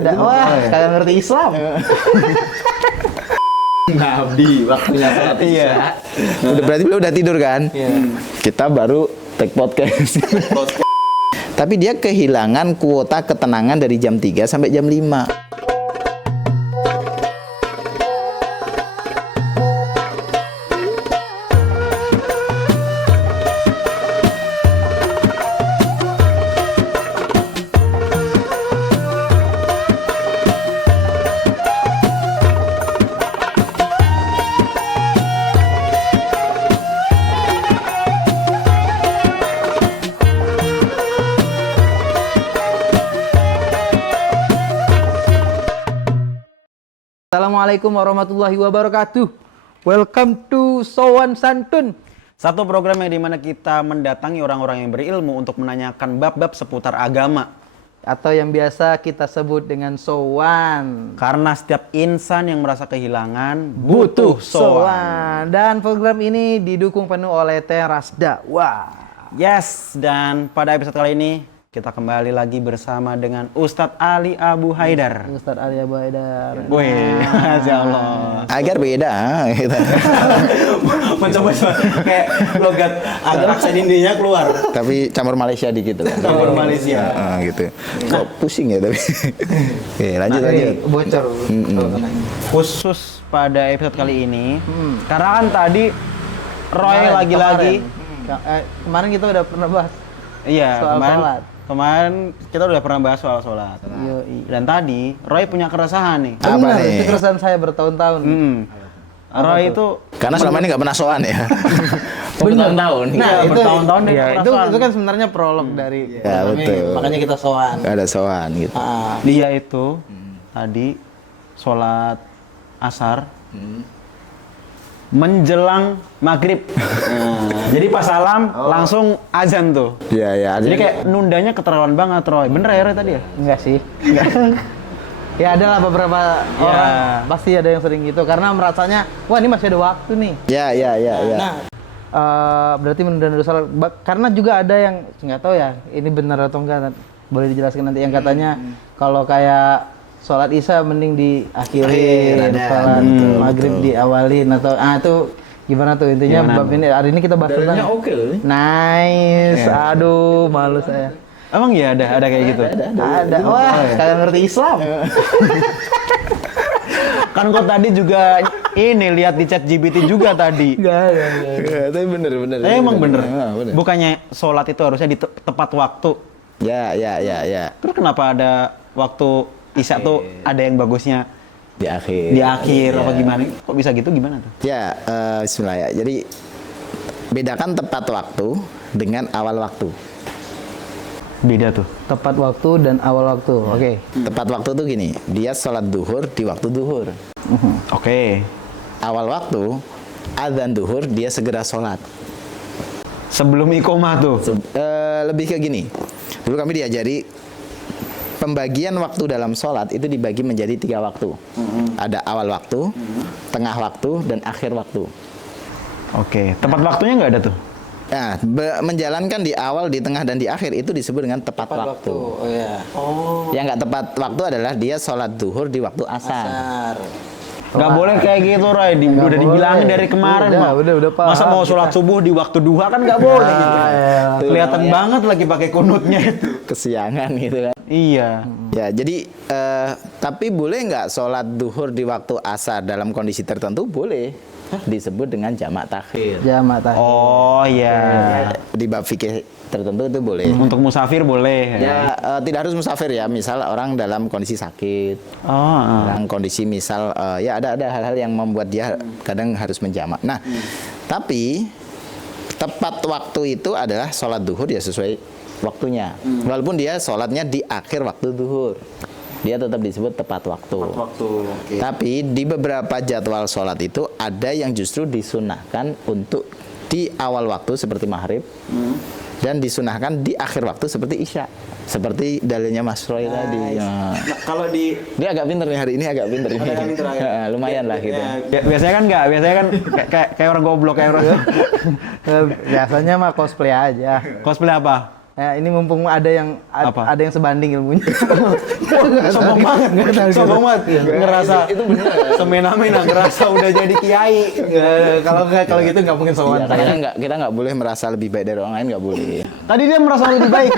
Wah, kalian ngerti Islam. Nabi waktunya sholat Iya. Berarti beliau udah tidur kan? Iya. Kita baru take podcast. Tapi dia kehilangan kuota ketenangan dari jam 3 sampai jam 5. Assalamualaikum warahmatullahi wabarakatuh. Welcome to Sowan Santun. Satu program yang dimana kita mendatangi orang-orang yang berilmu untuk menanyakan bab-bab seputar agama. Atau yang biasa kita sebut dengan Sowan. Karena setiap insan yang merasa kehilangan butuh sowan. Dan program ini didukung penuh oleh Teras Dakwah. Yes, dan pada episode kali ini kita kembali lagi bersama dengan Ustadz Ali Abu Haidar. Ustadz Ali Abu Haidar. Wih, Masya Allah. Agar beda gitu. Mencoba kayak logat agar aksen Indianya keluar. Tapi campur Malaysia dikit lah. Campur Malaysia. Gitu. Kok pusing ya tapi. Oke, lanjut. Bocor. Khusus pada episode kali ini, karena kan tadi Roy lagi-lagi. Kemarin kita udah pernah bahas. Iya, Soal sholat. Kemarin kita udah pernah bahas soal sholat. Yoi. Dan tadi Roy punya keresahan nih. Apa Benar, nih? itu keresahan saya bertahun-tahun. Roy itu Karena selama ini nggak pernah sowan ya. Bertahun-tahun. Nah, iya, itu bertahun-tahun dia ya, keresahan. itu kan sebenarnya prolog dari Ya betul. makanya kita sowan. Nggak ada sowan gitu. dia itu tadi sholat asar menjelang maghrib. Jadi pas salam langsung azan tuh. Iya ya. Jadi kayak nundanya keterlaluan banget Roy. Bener ya Roy tadi ya? Enggak sih. Ya ada lah beberapa orang pasti ada yang sering gitu karena merasanya wah ini masih ada waktu nih. Ya. Nah, berarti menunda salat karena juga ada yang nggak tahu ya ini benar atau enggak, boleh dijelaskan nanti yang katanya kalau kayak sholat isya mending diakhirin, sholat maghrib diawalin atau itu gimana tuh intinya bab ini hari ini kita bahas tentang oke loh. nice. Aduh malu saya. Emang ya ada kayak gitu? Ada. Wah, kalian ngerti Islam. Kan kok tadi juga ini lihat di chat GPT juga tadi. Enggak ada. Tapi bener. Emang bener. Bener. Bukannya sholat itu harusnya di tepat waktu. Ya. Terus kenapa ada waktu isya tuh ada yang bagusnya Di akhir. di akhir apa gimana? Kok bisa gitu gimana tuh? Ya, bismillah ya. Jadi bedakan tepat waktu dengan awal waktu. Beda tuh. Tepat waktu dan awal waktu. Oke. Tepat waktu tuh gini, dia sholat duhur di waktu duhur. Oke. Awal waktu, adzan duhur dia segera sholat. Sebelum iqomah tuh. Lebih ke gini, dulu kami diajari pembagian waktu dalam sholat itu dibagi menjadi 3 waktu. Ada awal waktu, tengah waktu, dan akhir waktu. Oke. Tepat waktunya nggak ada tuh? Nah, menjalankan di awal, di tengah, dan di akhir itu disebut dengan tepat waktu. Oh ya. Yang nggak tepat waktu adalah dia sholat duhur di waktu asar. Nggak boleh kayak gitu Roy. Udah dibilangin dari kemarin mah. Udah paham. Masa mau sholat subuh di waktu duha kan nggak boleh gitu. Kelihatan banget lagi pakai kunutnya itu. Kesiangan gitu kan. Iya. Ya, jadi tapi boleh nggak sholat duhur di waktu asar dalam kondisi tertentu? Boleh. Disebut dengan jamak takhir. Jamak takhir. Oh iya. Di bab fikih tertentu itu boleh. Untuk musafir boleh. Ya, tidak harus musafir ya. Misal orang dalam kondisi sakit, dalam kondisi misal ya ada hal-hal yang membuat dia kadang harus menjamak. Nah, tapi tepat waktu itu adalah sholat duhur ya sesuai waktunya. Walaupun dia sholatnya di akhir waktu duhur, dia tetap disebut tepat waktu. Okay. Tapi di beberapa jadwal sholat itu ada yang justru disunahkan untuk di awal waktu seperti maghrib, dan disunahkan di akhir waktu seperti isya. Seperti dalilnya Mas Roy tadi. Nah, kalau di Dia agak pinter nih hari ini, agak pinter ini. Lumayan lah gitu. Biasanya kan nggak, biasanya kan kayak orang goblok kayak orang. Biasanya mah cosplay aja. Cosplay apa? Ya, ini mumpung ada yang Apa? ada yang sebanding ilmunya. Sombong banget, sombong banget. Ngerasa itu benar. semena-mena ngerasa udah jadi kiai. Kalau gitu nggak mungkin sowan. Iya, kita nggak boleh merasa lebih baik dari orang lain, nggak boleh. Tadi dia merasa lebih baik.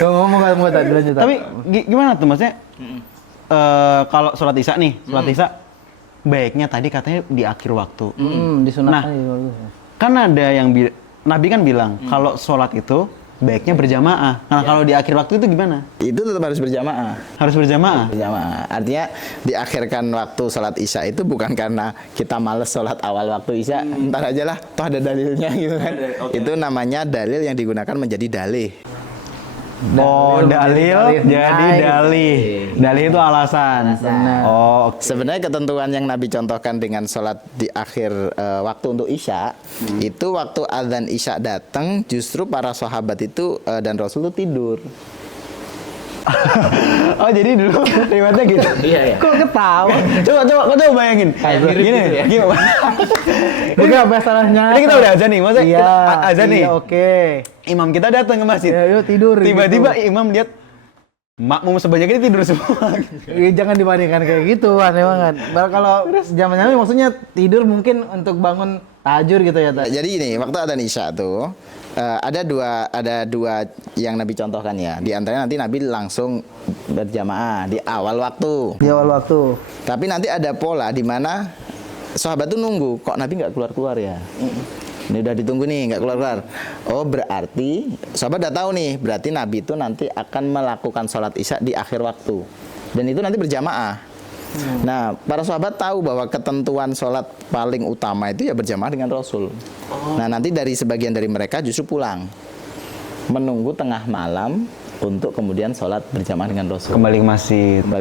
Ngomong tadi lanjut. Tapi gimana tuh maksudnya? Kalau sholat isya nih, sholat isya baiknya tadi katanya di akhir waktu. Disunahkan. Kan ada yang Nabi kan bilang kalau sholat itu baiknya berjamaah. Nah kalau di akhir waktu itu gimana? Itu tetap harus berjamaah. Harus berjamaah. Berjamaah. Artinya diakhirkan waktu sholat isya itu bukan karena kita males sholat awal waktu isya. Ntar aja lah, toh ada dalilnya gitu kan. Itu namanya dalil yang digunakan menjadi dalih. Dalil jadi dalih. Dalih itu alasan. Oh, Sebenarnya ketentuan yang Nabi contohkan dengan sholat di akhir waktu untuk isya, itu waktu azan isya datang, justru para sahabat itu dan Rasul itu tidur. oh jadi dulu riwayatnya gitu. Iya. Kok ketawa? Coba bayangin. Gini. Bukan apa salahnya. Ini kita udah azan nih, maksudnya Iya, kita azan nih. Iya, oke. Imam kita datang ke masjid. Ya, yuk tidur. Tiba-tiba gitu. imam lihat makmum sebanyak ini tidur semua. Jangan dibandingkan kayak gitu, aneh banget. Kalau zaman Nabi maksudnya tidur mungkin untuk bangun tahajud gitu ya, Jadi ini waktu adzan isya tuh ada dua yang Nabi contohkan ya. Di antaranya nanti Nabi langsung berjamaah di awal waktu. Di awal waktu. Tapi nanti ada pola di mana sahabat tuh nunggu, kok Nabi nggak keluar ya. Ini udah ditunggu nih, nggak keluar. Oh berarti sahabat udah tahu nih, berarti Nabi itu nanti akan melakukan sholat isya di akhir waktu. Dan itu nanti berjamaah. Nah, para sahabat tahu bahwa ketentuan sholat paling utama itu ya berjamaah dengan Rasul. Nah, nanti dari sebagian dari mereka justru pulang, menunggu tengah malam untuk kemudian sholat berjamaah dengan Rasul. Kembali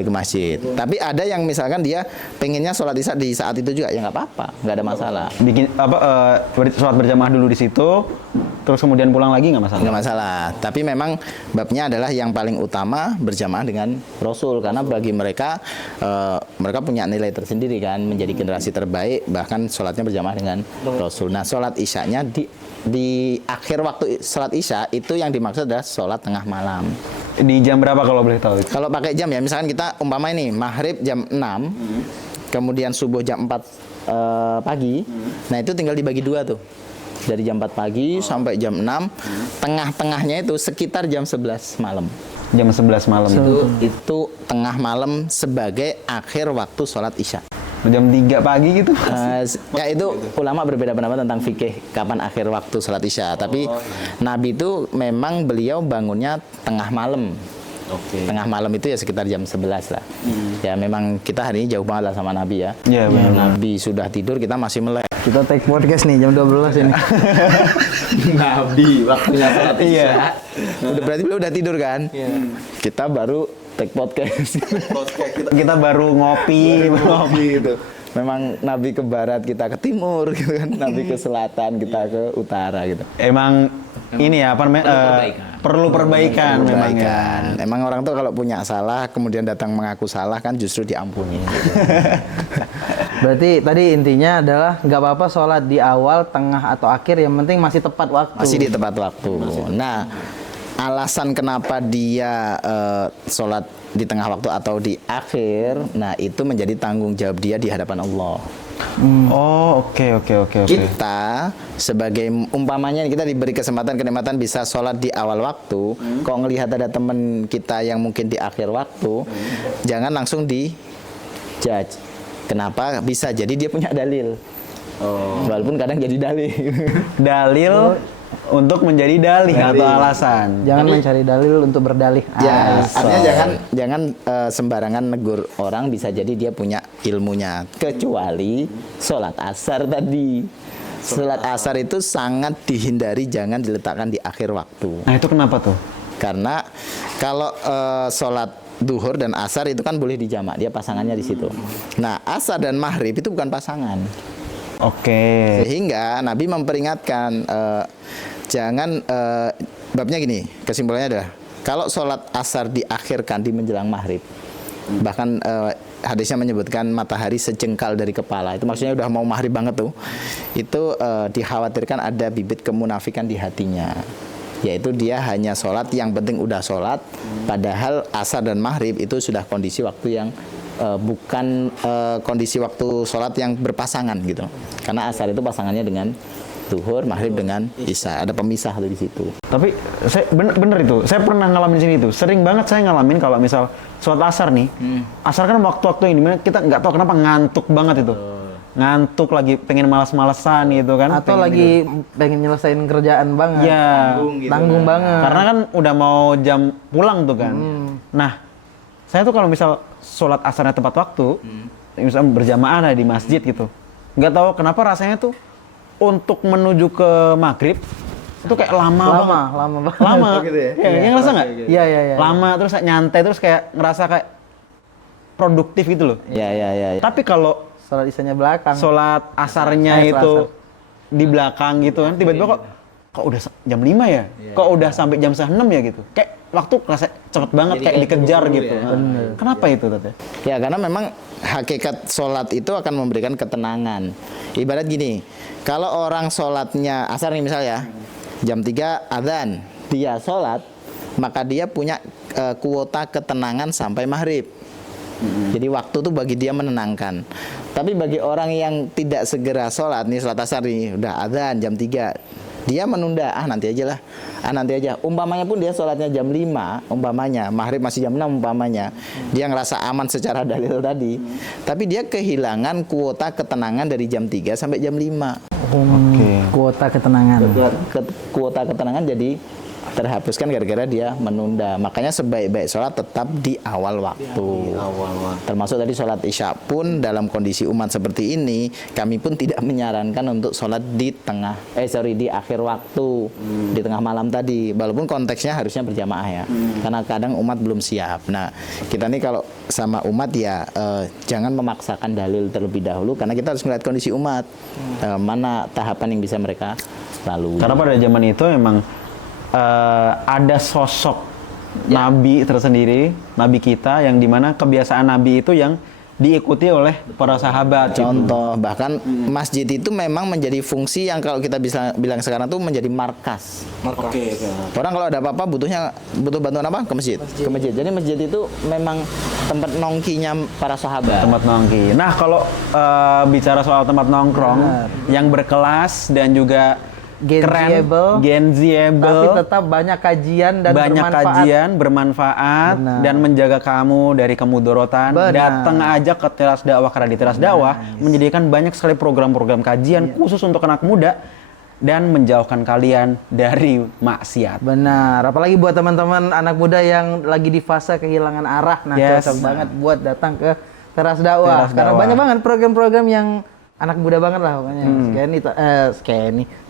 ke masjid. Tapi ada yang misalkan dia pengennya sholat isya di saat itu juga, ya nggak apa-apa, nggak ada masalah. Bikin sholat berjamaah dulu di situ, terus kemudian pulang lagi nggak masalah. Nggak masalah. Tapi memang babnya adalah yang paling utama berjamaah dengan Rasul, karena bagi mereka mereka punya nilai tersendiri kan, menjadi generasi terbaik, bahkan sholatnya berjamaah dengan Rasul. Nah, sholat isyanya di akhir waktu sholat isya itu yang dimaksud adalah sholat tengah malam. Di jam berapa kalau boleh tahu? Kalau pakai jam ya, misalkan kita umpama ini maghrib jam 6, kemudian subuh jam 4 pagi, nah itu tinggal dibagi dua tuh. Dari jam 4 pagi sampai jam 6, tengah-tengahnya itu sekitar jam 11 malam. Jam 11 malam. Itu tengah malam sebagai akhir waktu sholat isya. Jam 3 pagi gitu. Ya itu ulama berbeda pendapat tentang fikih kapan akhir waktu sholat isya. Tapi Nabi itu memang beliau bangunnya tengah malam. Tengah malam itu ya sekitar jam 11 lah. Ya memang kita hari ini jauh banget lah sama Nabi ya. Iya benar. Nabi sudah tidur, kita masih melek. Kita take podcast nih jam 12 ini. Nabi waktunya sholat isya. Iya. Berarti beliau udah tidur kan? Kita baru take podcast. Kita baru ngopi gitu. Memang Nabi ke barat, kita ke timur gitu kan. Nabi ke selatan, kita ke utara gitu. Emang ini ya apa namanya? Perlu perbaikan memang ya. Emang orang tuh kalau punya salah kemudian datang mengaku salah kan justru diampuni. Berarti tadi intinya adalah nggak apa-apa sholat di awal, tengah atau akhir, yang penting masih tepat waktu. Masih di tepat waktu. Nah, alasan kenapa dia sholat di tengah waktu atau di akhir, nah itu menjadi tanggung jawab dia di hadapan Allah. Oh, oke. Kita sebagai umpamanya kita diberi kesempatan kenikmatan bisa sholat di awal waktu, kok ngelihat ada teman kita yang mungkin di akhir waktu, jangan langsung di judge. Kenapa? Bisa jadi dia punya dalil. Walaupun kadang jadi dalil. Dalil untuk menjadi dalih atau alasan. Jangan mencari dalil untuk berdalih. Ya, artinya jangan sembarangan negur orang, bisa jadi dia punya ilmunya. Kecuali sholat asar tadi. Sholat asar itu sangat dihindari, jangan diletakkan di akhir waktu. Nah itu kenapa tuh? Karena kalau sholat duhur dan asar itu kan boleh dijamak, dia pasangannya di situ. Nah, asar dan maghrib itu bukan pasangan. Oke. Sehingga Nabi memperingatkan jangan babnya gini, kesimpulannya adalah kalau sholat asar diakhirkan di menjelang maghrib, bahkan hadisnya menyebutkan matahari sejengkal dari kepala, itu maksudnya udah mau maghrib banget tuh, itu dikhawatirkan ada bibit kemunafikan di hatinya. yaitu dia hanya sholat, yang penting udah sholat, padahal asar dan maghrib itu sudah kondisi waktu yang bukan kondisi waktu sholat yang berpasangan gitu, karena asar itu pasangannya dengan zuhur, maghrib dengan isya, ada pemisah di situ. Tapi saya bener itu, saya pernah ngalamin sini itu. Sering banget saya ngalamin kalau misal sholat asar nih. Asar kan waktu-waktu yang dimana kita nggak tahu kenapa ngantuk banget itu. Ngantuk lagi pengen malas-malesan gitu kan. Atau lagi pengen nyelesain kerjaan banget. Ya, Tanggung banget. karena kan udah mau jam pulang tuh kan. Nah, saya tuh kalau misal sholat asarnya tepat waktu, misal berjamaah lah di masjid gitu, nggak tahu kenapa rasanya tuh untuk menuju ke maghrib itu kayak lama banget. Lama. Gitu ya? Yang ngerasa nggak? Iya. Lama terus nyantai terus kayak ngerasa kayak produktif gitu loh. Ya. Tapi kalau Sholat isanya belakang. sholat asarnya itu di belakang gitu kan, tiba-tiba kok udah jam 5 ya? Kok udah sampai jam 6 ya gitu? Kayak waktu kerasa cepet banget, kayak dikejar gitu. Kenapa itu, Tete? Ya, karena memang hakikat sholat itu akan memberikan ketenangan. Ibarat gini, kalau orang sholatnya asar nih misalnya, jam 3 adzan, dia sholat, maka dia punya kuota ketenangan sampai maghrib. Jadi waktu itu bagi dia menenangkan. Tapi bagi orang yang tidak segera sholat, nih sholat asar nih, udah adzan jam 3, dia menunda, nanti aja lah, nanti aja. Umpamanya pun dia sholatnya jam 5, umpamanya, maghrib masih jam 6 umpamanya, dia ngerasa aman secara dalil tadi, tapi dia kehilangan kuota ketenangan dari jam 3 sampai jam 5. Kuota ketenangan. Kuota ketenangan jadi terhapuskan gara-gara dia menunda. Makanya sebaik-baik sholat tetap di awal waktu. Termasuk tadi sholat isya pun dalam kondisi umat seperti ini, kami pun tidak menyarankan untuk sholat di di akhir waktu, di tengah malam tadi. Walaupun konteksnya harusnya berjamaah ya, karena kadang umat belum siap. Nah, kita nih kalau sama umat ya jangan memaksakan dalil terlebih dahulu, karena kita harus melihat kondisi umat, mana tahapan yang bisa mereka lalui. Karena pada zaman itu memang ada sosok nabi tersendiri, nabi kita, yang dimana kebiasaan nabi itu yang diikuti oleh para sahabat. Contoh, bahkan masjid itu memang menjadi fungsi yang kalau kita bisa bilang sekarang tuh menjadi markas. Orang kalau ada apa-apa butuh bantuan apa? Ke masjid. Ke masjid. Jadi masjid itu memang tempat nongkinya para sahabat. Tempat nongki. Nah, kalau bicara soal tempat nongkrong yang berkelas dan juga Genziable, tapi tetap banyak kajian dan bermanfaat dan menjaga kamu dari kemudorotan. Datang aja ke Teras Dakwah, karena di Teras Dakwah menyediakan banyak sekali program-program kajian khusus untuk anak muda dan menjauhkan kalian dari maksiat. Benar, apalagi buat teman-teman anak muda yang lagi di fase kehilangan arah, cocok banget buat datang ke Teras Dakwah. Karena banyak banget program-program yang anak muda banget lah pokoknya.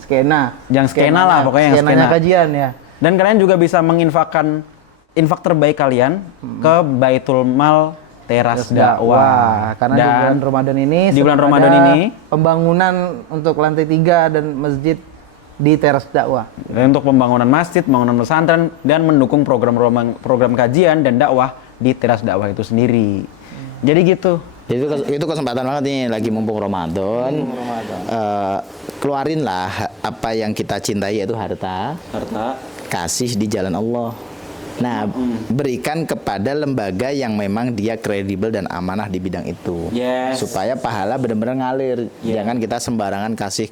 Skena lah pokoknya, yang skena kajian ya. Dan kalian juga bisa menginfakkan infak terbaik kalian ke Baitul Mal Teras Dakwah. Karena di bulan Ramadan ini pembangunan untuk lantai 3 dan masjid di Teras Dakwah. Dan untuk pembangunan masjid, pembangunan pesantren, dan mendukung program kajian dan dakwah di Teras Dakwah itu sendiri. Jadi gitu. Itu kesempatan banget nih, lagi mumpung Ramadan. Keluarinlah apa yang kita cintai, yaitu harta. Kasih di jalan Allah. Nah, berikan kepada lembaga yang memang dia kredibel dan amanah di bidang itu. Supaya pahala benar-benar ngalir. Jangan kita sembarangan kasih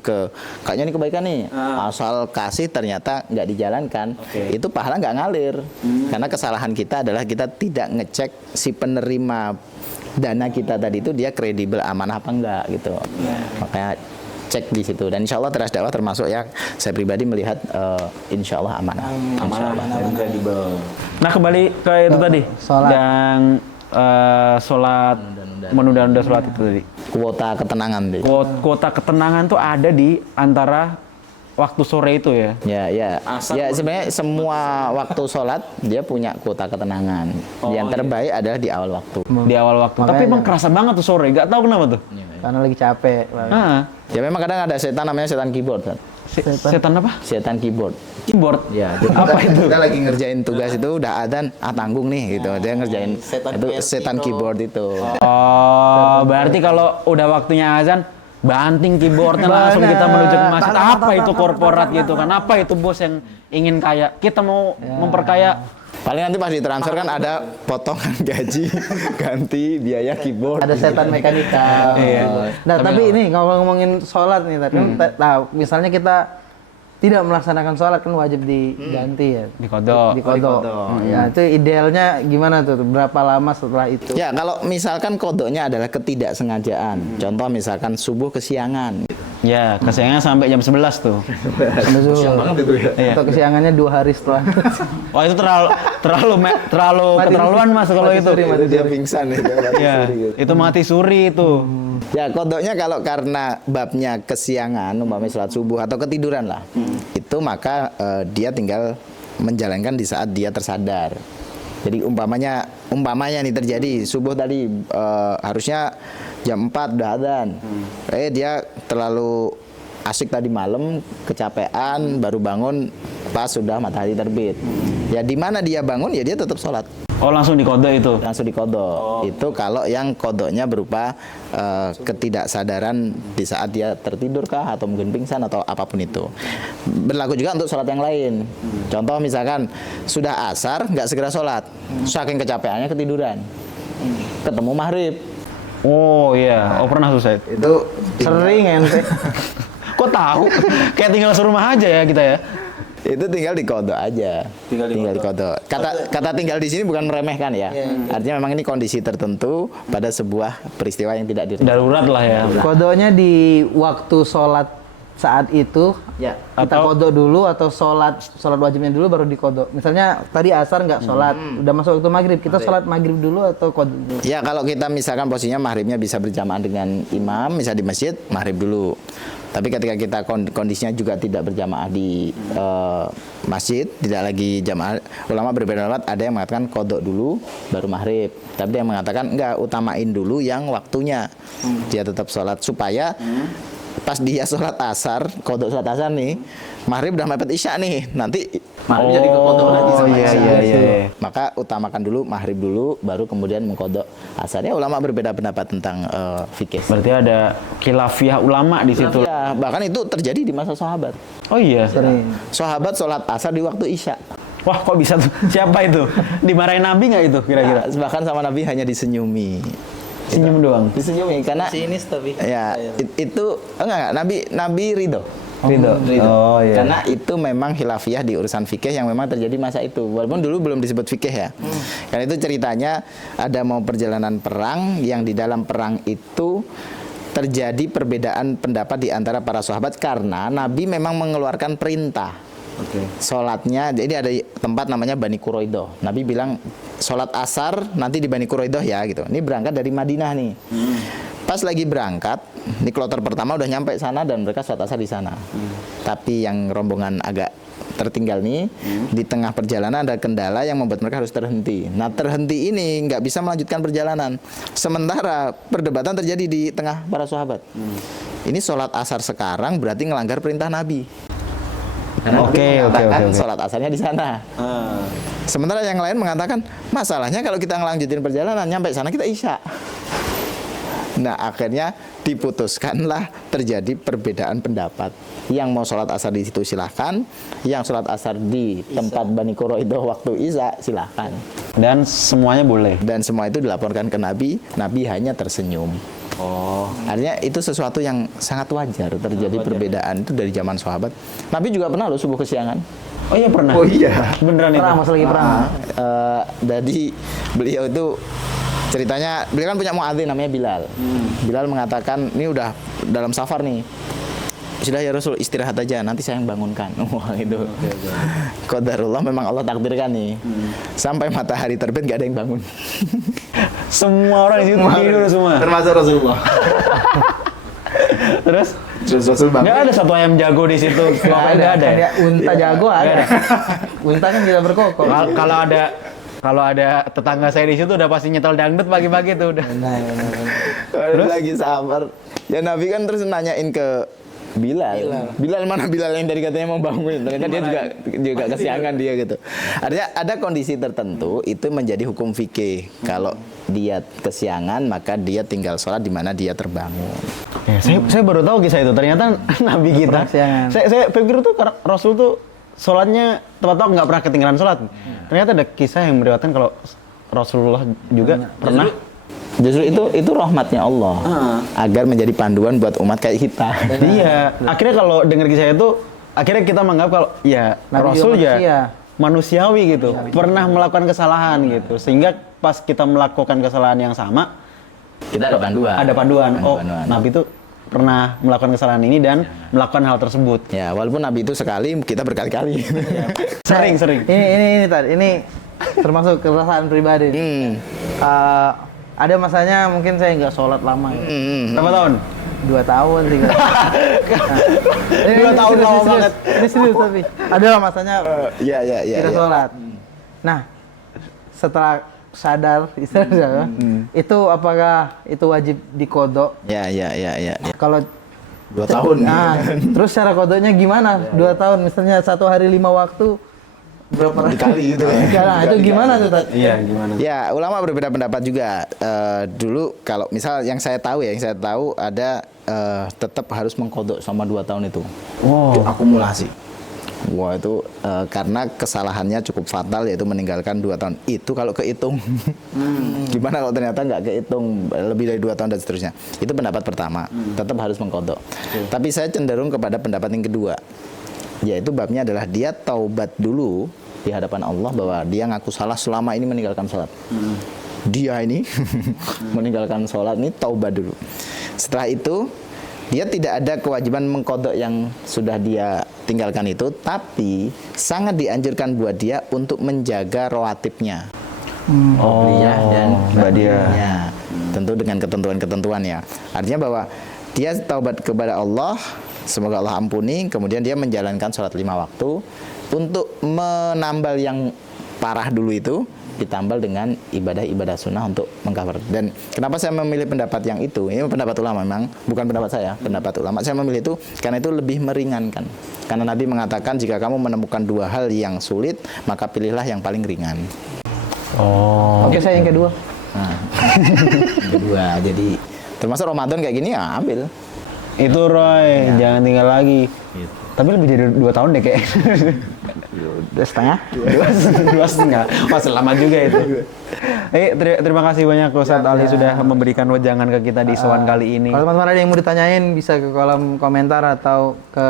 kayaknya ini kebaikan nih. Asal kasih ternyata nggak dijalankan. Itu pahala nggak ngalir. Karena kesalahan kita adalah kita tidak ngecek si penerima dana kita tadi itu dia kredibel, amanah apa enggak gitu. Makanya cek di situ, dan insya Allah Teras Dakwah termasuk ya, saya pribadi melihat insya Allah amanah. Kredibel. Nah, kembali ke itu tadi, yang sholat menunda-nunda sholat itu tadi. Kuota ketenangan deh. Kuota ketenangan tuh ada di antara waktu sore itu ya? Ya, sebenarnya semua waktu sholat dia punya kuota ketenangan. Yang terbaik adalah di awal waktu. Di awal waktu. Tapi emang kerasa banget tuh sore, nggak tahu kenapa tuh. Karena lagi capek. Ya memang kadang ada setan, namanya setan keyboard. Setan apa? Setan keyboard. Keyboard? Ya. Apa itu? Kita lagi ngerjain tugas itu udah adzan, tanggung nih gitu. Dia ngerjain setan keyboard itu. Oh, berarti kalau udah waktunya azan, banting keyboardnya langsung kita menuju ke masjid. Apa itu korporat gitu kan? Apa itu bos yang ingin kaya? Kita mau memperkaya. Paling nanti pas ditransfer kan ada potongan gaji, ganti biaya keyboard. Ada setan mekanika. Iya. Nah, tapi ini kalau ngomongin sholat nih tadi, nah, misalnya kita tidak melaksanakan sholat kan wajib diganti ya. Dikodok. Dikodok. Ya, itu idealnya gimana tuh? Berapa lama setelah itu? Ya, kalau misalkan kodoknya adalah ketidaksengajaan. Contoh misalkan subuh kesiangan. Ya, kesiangan sampai jam 11 tuh. Siang banget itu ya. Atau kesiangannya 2 hari setelah. Wah, itu terlalu keterlaluan Mas kalau itu. Itu dia pingsan itu. Iya, itu mati suri itu. Ya, kodoknya kalau karena babnya kesiangan, umpamanya sholat subuh atau ketiduran lah, itu maka dia tinggal menjalankan di saat dia tersadar. Jadi umpamanya nih terjadi subuh tadi harusnya jam 4 udah adzan. Dia terlalu asik tadi malam, kecapean, baru bangun pas sudah matahari terbit. Ya di mana dia bangun ya dia tetap sholat. Oh, langsung dikodok itu. Langsung dikodok. Itu kalau yang kodoknya berupa ketidaksadaran di saat dia tertidur kah atau mungkin pingsan atau apapun itu. Berlaku juga untuk sholat yang lain. Contoh misalkan sudah asar nggak segera sholat, saking kecapeannya ketiduran, ketemu maghrib. Oh iya, pernah tuh saya. Itu Sering ente. Kok tahu? Kayak tinggal serumah aja ya kita ya. itu tinggal dikodok aja. Tinggal dikodok. Kata tinggal di sini bukan meremehkan ya. Artinya memang ini kondisi tertentu pada sebuah peristiwa yang tidak direncanakan. Darurat lah ya. Kodoknya di waktu sholat saat itu Ya. kita kodok dulu atau sholat wajibnya dulu baru dikodok. Misalnya tadi asar nggak sholat, udah masuk waktu maghrib, kita sholat maghrib dulu atau kodok dulu? Ya kalau kita misalkan posisinya maghribnya bisa berjamaah dengan imam, misalnya di masjid, maghrib dulu. Tapi ketika kita kondisinya juga tidak berjamaah di masjid, tidak lagi jamaah, ulama berbeda pendapat. Ada yang mengatakan kodok dulu, baru maghrib. Tapi ada yang mengatakan enggak, utamain dulu yang waktunya. Dia tetap sholat supaya pas dia sholat asar, kodok sholat asar nih, maghrib udah mepet isya nih, nanti maghrib jadi kekodok lagi sama isya. Maka utamakan dulu maghrib dulu, baru kemudian mengkodok asarnya. Ulama berbeda pendapat tentang fikih. Berarti ada khilafiyah ulama di situ. Ya, bahkan itu terjadi di masa sahabat. Oh iya. Sahabat sholat asar di waktu isya. Wah, kok bisa tuh? Siapa itu? Dimarahin Nabi nggak itu kira-kira? Bahkan sama Nabi hanya disenyumi. Senyum doang. Disenyumi karena Sinis tapi. ya itu enggak Nabi ridho. Ridho. Oh iya. Karena itu memang khilafiyah di urusan fikih yang memang terjadi masa itu. Walaupun dulu belum disebut fikih ya. Karena itu ceritanya ada mau perjalanan perang yang di dalam perang itu terjadi perbedaan pendapat di antara para sahabat karena Nabi memang mengeluarkan perintah. Sholatnya, jadi ada tempat namanya Bani Quraidah. Nabi bilang sholat asar nanti di Bani Quraidah ya gitu. Ini berangkat dari Madinah nih. Pas lagi berangkat, di kloter pertama udah nyampe sana dan mereka sholat asar di sana. Tapi yang rombongan agak tertinggal nih, di tengah perjalanan ada kendala yang membuat mereka harus terhenti. Nah terhenti ini nggak bisa melanjutkan perjalanan. Sementara perdebatan terjadi di tengah para sahabat. Ini sholat asar sekarang berarti ngelanggar perintah Nabi. Oke. Sholat asarnya di sana. Sementara yang lain mengatakan masalahnya kalau kita ngelanjutin perjalanan nyampe sana kita isya. Nah akhirnya diputuskanlah terjadi perbedaan pendapat. Yang mau sholat asar di situ silahkan, yang sholat asar di tempat Bani Quraidah waktu isya silahkan. Dan semuanya boleh. Dan semua itu dilaporkan ke Nabi. Nabi hanya tersenyum. Artinya itu sesuatu yang sangat wajar terjadi perbedaan itu dari zaman sahabat. Nabi juga pernah loh subuh kesiangan. Oh iya pernah. Oh iya. Beneran itu. Perang, masa lagi perang. Jadi beliau itu ceritanya, beliau kan punya muadzin namanya Bilal. Bilal mengatakan ini udah dalam safar nih. Sudah ya Rasul, istirahat aja, nanti saya yang bangunkan. Wah itu. Qadarullah, memang Allah takdirkan nih. Sampai matahari terbit gak ada yang bangun. Semua orang di situ tidur semua. Termasuk Rasulullah. Terus Rasul bangun. nggak ada satu ayam jago di situ. Nggak ada. Kayak unta jago ada. Unta kan tidak berkokok. Kalau ada tetangga saya di situ udah pasti nyetel dangdut pagi-pagi tuh udah. Terus lagi sabar. Ya Nabi kan terus nanyain ke Bilal mana Bilal yang dari katanya mau bangun? Ternyata dia juga kesiangan dia gitu. Artinya ada kondisi tertentu itu menjadi hukum fikih. Kalau dia kesiangan maka dia tinggal sholat di mana dia terbangun. Ya, saya baru tahu kisah itu. Ternyata Nabi kita. Saya pikir tuh Rasul tuh sholatnya tepat waktu, nggak pernah ketinggalan sholat. Ternyata ada kisah yang meriwayatkan kalau Rasulullah juga pernah. Justru itu rahmatnya Allah agar menjadi panduan buat umat kayak kita. Iya. Akhirnya kalau dengar kisah itu, akhirnya kita menganggap kalau ya Nabi Rasul manusia. ya manusiawi gitu, pernah melakukan kesalahan gitu. Sehingga pas kita melakukan kesalahan yang sama, Kita ada panduan. ada panduan. Ada Oh, panduan. Nabi itu pernah melakukan kesalahan ini dan melakukan hal tersebut. Ya, walaupun Nabi itu sekali, kita berkali-kali. Sering. Ini termasuk keresahan pribadi. Ada masanya mungkin saya nggak sholat lama ya. Berapa tahun? 2 tahun 3 2 tahun lama banget. Ini serius tapi ada masanya Iya. kita sholat. Nah, setelah sadar istilahnya, itu apakah itu wajib dikodok? Ya. Kalau 2 tahun. nah, terus cara kodoknya gimana? 2 tahun, misalnya 1 hari 5 waktu berapa Dikali gitu ya. Nah, itu gimana tuh, Tat? Iya, gimana? Ya, ulama berbeda pendapat juga. Dulu kalau misal yang saya tahu ada tetap harus mengkodok selama 2 tahun itu. Wow. Itu akumulasi. Wah, itu karena kesalahannya cukup fatal, yaitu meninggalkan 2 tahun. Itu kalau kehitung. Gimana kalau ternyata nggak kehitung lebih dari 2 tahun dan seterusnya. Itu pendapat pertama. Tetap harus mengkodok. Tapi saya cenderung kepada pendapat yang kedua. Yaitu babnya adalah dia taubat dulu di hadapan Allah bahwa dia ngaku salah selama ini meninggalkan sholat. Dia ini meninggalkan sholat ini taubat dulu. Setelah itu dia tidak ada kewajiban mengkodok yang sudah dia tinggalkan itu, tapi sangat dianjurkan buat dia untuk menjaga rawatibnya. Dia dan badiahnya. Tentu dengan ketentuan-ketentuan ya. Artinya bahwa dia taubat kepada Allah, semoga Allah ampuni, kemudian dia menjalankan sholat 5 waktu untuk menambal yang parah dulu itu, ditambal dengan ibadah-ibadah sunnah untuk mengcover. Dan kenapa saya memilih pendapat yang itu? Ini pendapat ulama memang, bukan pendapat saya, pendapat ulama. Saya memilih itu karena itu lebih meringankan. Karena Nabi mengatakan jika kamu menemukan 2 hal yang sulit, maka pilihlah yang paling ringan. Oke, saya yang kedua. Nah, yang kedua, jadi termasuk Ramadan kayak gini ya ambil. Itu Roy, jangan tinggal lagi. Tapi lebih dari 2 tahun deh kayak. 2,5. 2,5. Masih lama juga itu. Terima kasih banyak Ustadz Ali sudah memberikan wejangan ke kita di soal kali ini. Kalau teman-teman ada yang mau ditanyain bisa ke kolom komentar atau ke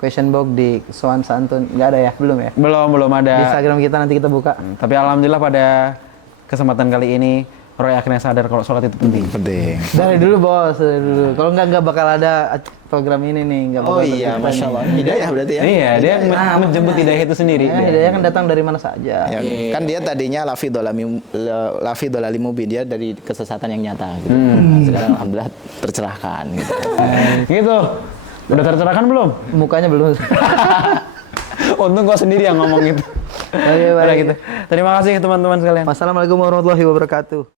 question box di Soan Santun. Nggak ada ya? Belum ya? Belum ada. Di Instagram kita nanti kita buka. Tapi alhamdulillah pada kesempatan kali ini Roy akhirnya sadar kalau sholat itu penting. Penting. Dari dulu bos, dari dulu. Kalau nggak bakal ada program ini nih. Nggak bakal tercipta nih. Masya Allah. Hidayah berarti ya. Iya, dia menjemput hidayah itu sendiri. Ya, hidayah kan datang dari mana saja. Ya, kan dia tadinya lafi dolali mubin, dia dari kesesatan yang nyata gitu. Sekarang alhamdulillah tercerahkan gitu. Gitu. Udah tercerahkan belum? Mukanya belum. Untung gua sendiri yang ngomong gitu. Oke, baik. Udah gitu. Terima kasih teman-teman sekalian. Wassalamualaikum warahmatullahi wabarakatuh.